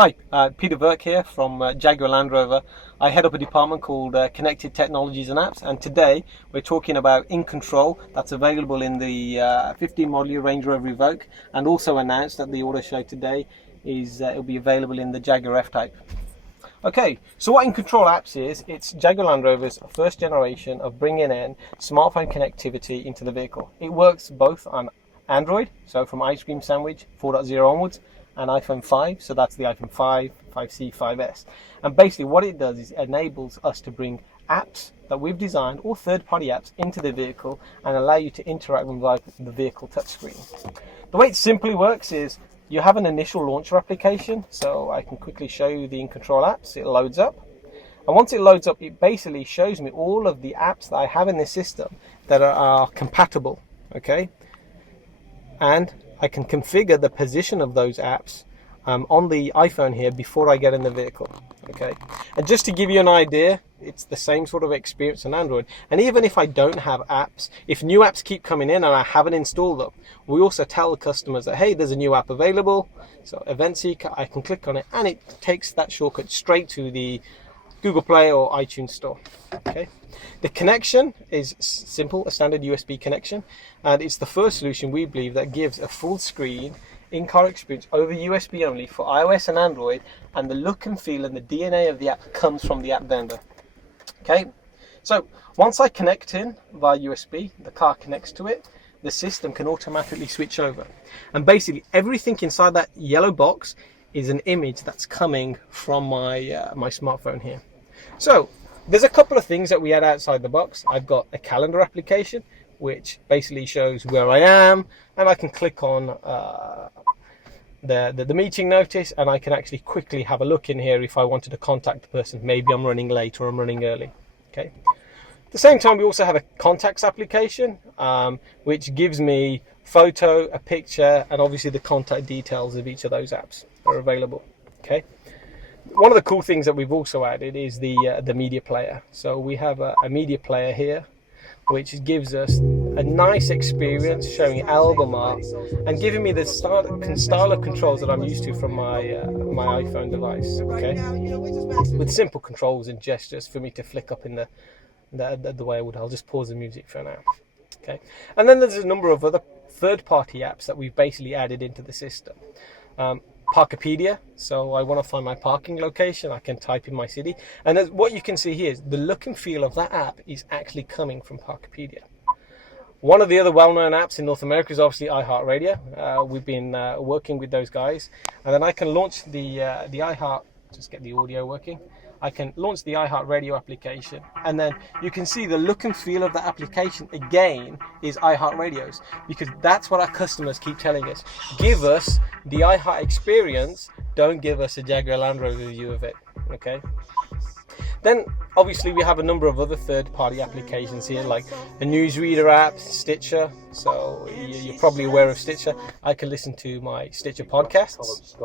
Hi, Peter Burke here from Jaguar Land Rover. I head up a department called Connected Technologies and Apps, and today we're talking about InControl that's available in the 15 model year Range Rover Evoque, and also announced at the auto show today is it'll be available in the Jaguar F-Type. Okay, so what InControl Apps is, it's Jaguar Land Rover's first generation of bringing in smartphone connectivity into the vehicle. It works both on Android, so from Ice Cream Sandwich 4.0 onwards, and iPhone 5, so that's the iPhone 5, 5C, 5S. And basically what it does is it enables us to bring apps that we've designed, or third-party apps, into the vehicle and allow you to interact with the vehicle touchscreen. The way it simply works is you have an initial launcher application, so I can quickly show you the InControl apps. It loads up, and once it loads up, it basically shows me all of the apps that I have in this system that are compatible, okay? And I can configure the position of those apps on the iPhone here before I get in the vehicle, okay? And just to give you an idea, it's the same sort of experience on Android. And even if I don't have apps, if new apps keep coming in and I haven't installed them, we also tell the customers that, hey, there's a new app available. So Event Seeker, I can click on it and it takes that shortcut straight to the Google Play or iTunes Store, okay? The connection is simple, a standard USB connection, and it's the first solution we believe that gives a full screen in-car experience over USB only for iOS and Android, and the look and feel and the DNA of the app comes from the app vendor. Okay, so once I connect in via USB, the car connects to it, the system can automatically switch over. And basically everything inside that yellow box is an image that's coming from my my smartphone here. So there's a couple of things that we had outside the box. I've got a calendar application, which basically shows where I am, and I can click on the meeting notice, and I can actually quickly have a look in here if I wanted to contact the person. Maybe I'm running late or I'm running early, okay? At the same time, we also have a contacts application, which gives me photo, a picture, and obviously the contact details of each of those apps are available, okay? One of the cool things that we've also added is the media player. So we have a media player here, which gives us a nice experience showing album art and giving me the style of controls that I'm used to from my iPhone device, okay? With simple controls and gestures for me to flick up in the way I would. I'll just pause the music for now, okay? And then there's a number of other third-party apps that we've basically added into the system. Parkopedia, so I want to find my parking location, I can type in my city, and what you can see here is the look and feel of that app is actually coming from Parkopedia. One of the other well-known apps in North America is obviously iHeartRadio. We've been working with those guys, and then I can launch the iHeart, just get the audio working. I can launch the iHeartRadio application, and then you can see the look and feel of the application again is iHeartRadio's, because that's what our customers keep telling us. Give us the iHeart experience, don't give us a Jaguar Land Rover view of it, okay? Then obviously we have a number of other third-party applications here, like a newsreader app, Stitcher. So you're probably aware of Stitcher. I can listen to my Stitcher podcasts.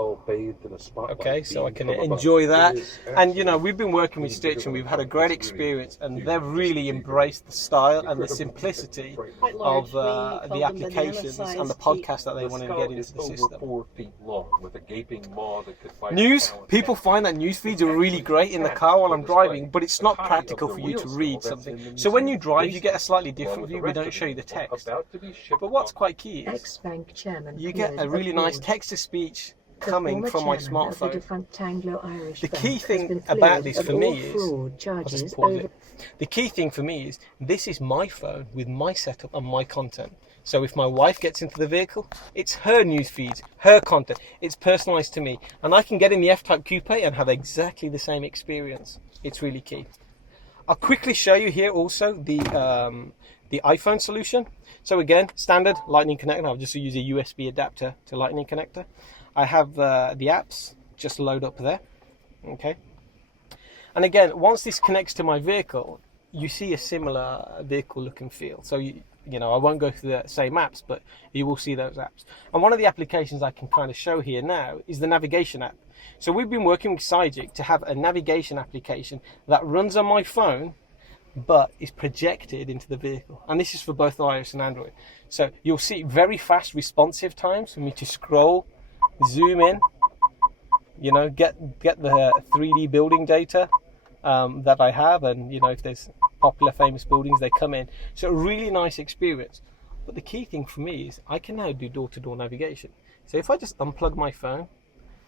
Okay, so I can enjoy that. And you know, we've been working with Stitcher and we've had a great experience, and they've really embraced the style and the simplicity of the applications and the podcasts that they want to get into the system. News, people find that news feeds are really great in the car while I'm driving, but it's not practical for you to read something. So when you drive, you get a slightly different view. We don't show you the text. But what's quite key is you get a really nice text-to-speech coming from my smartphone. The key thing about this for me is, I'll just pause it. The key thing for me is this is my phone with my setup and my content. So if my wife gets into the vehicle, it's her news feeds, her content. It's personalized to me, and I can get in the F-Type Coupe and have exactly the same experience. It's really key. I'll quickly show you here also the iPhone solution. So again, standard Lightning connector. I'll just use a USB adapter to Lightning connector. I have the apps just load up there, okay? And again, once this connects to my vehicle, you see a similar vehicle look and feel. So you know, I won't go through the same apps, but you will see those apps. And one of the applications I can kind of show here now is the navigation app. So we've been working with Cygic to have a navigation application that runs on my phone, but is projected into the vehicle. And this is for both iOS and Android. So you'll see very fast responsive times for me to scroll, zoom in, get the 3D building data that I have, and if there's popular famous buildings, they come in. So a really nice experience. But the key thing for me is I can now do door-to-door navigation. So if I just unplug my phone,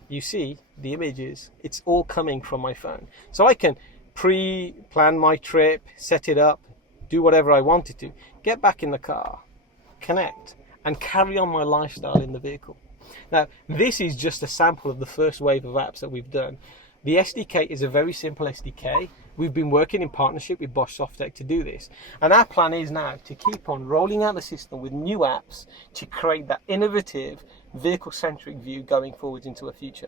you see the images, it's all coming from my phone. So I can pre-plan my trip, set it up, do whatever I wanted to, get back in the car, connect, and carry on my lifestyle in the vehicle. Now, this is just a sample of the first wave of apps that we've done. The SDK is a very simple SDK. We've been working in partnership with Bosch Softec to do this. And our plan is now to keep on rolling out the system with new apps to create that innovative, vehicle-centric view going forward into the future.